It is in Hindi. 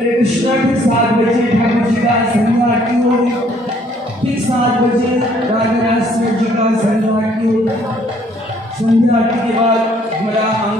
हरे कृष्णा ठीक 7 बजे ठाकुर जी का संध्या आरती हो, ठीक 7 बजे राजराज जी का संध्या आरती हो। संध्या आरती के बाद हमारा